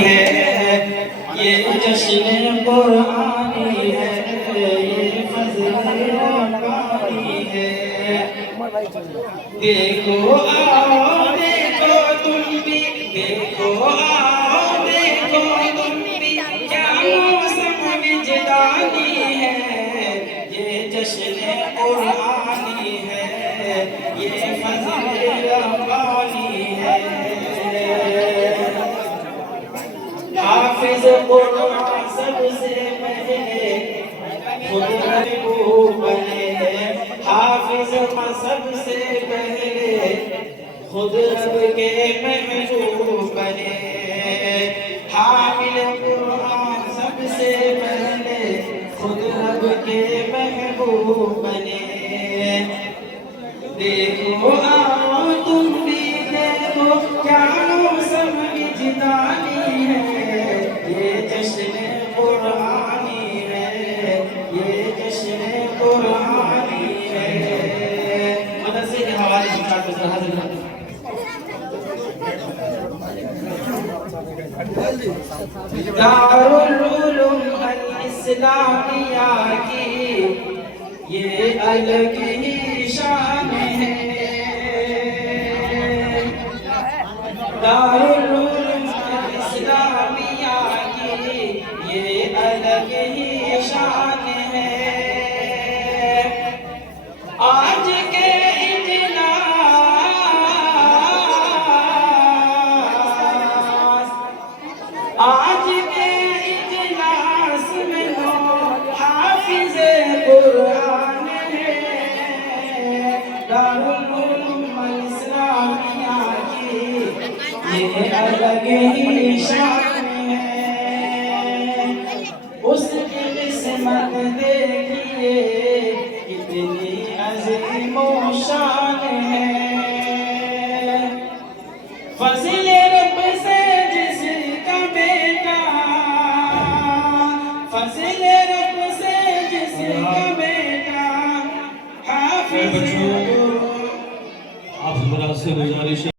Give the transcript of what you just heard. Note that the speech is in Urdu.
ہے، یہ جشن قرآنی ہے، یہ فضل ربانی ہے۔ دیکھو آؤ دیکھو تم بھی، دیکھو آؤ دیکھو تم بھی، کیا موسم وجدانی ہے، یہ جشن قرآنی ہے، یہ فضل ربانی ہے۔ حافظ قرآن سب سے پہلے خود محبوب بنے، حافظ سب سے پہلے خود رب کے محبوب بنے، حامل قرآن سب سے پہلے خود رب کے محبوب بنے۔ دیکھو آؤ تم بھی دیکھو کیا موسم وجدانی ہے، یہ جشن قرآنی ہے، یہ جشن قرآنی ہے۔ مدرسے کے حوالے سے چار بستر حاضر کرتے ہیں۔ دارالعلوم الاسلامیہ کی یہ الگ ہی شان ہے، دارالعلوم الاسلامیہ کی یہ الگ ہی شان ہے۔ آج کے اجلاس، آج کے اجلاس میں حافظ قرآن ہے، دارالعلوم الاسلامیہ کی یہ الگ ہی شان ہے۔ اس کی قسمت دیکھیے کتنی عظیم و شان ہے، فضل رب سے جس کا بیٹا، فضل رب سے جس کا بیٹا حافظ۔ آپ سے گزارش ہے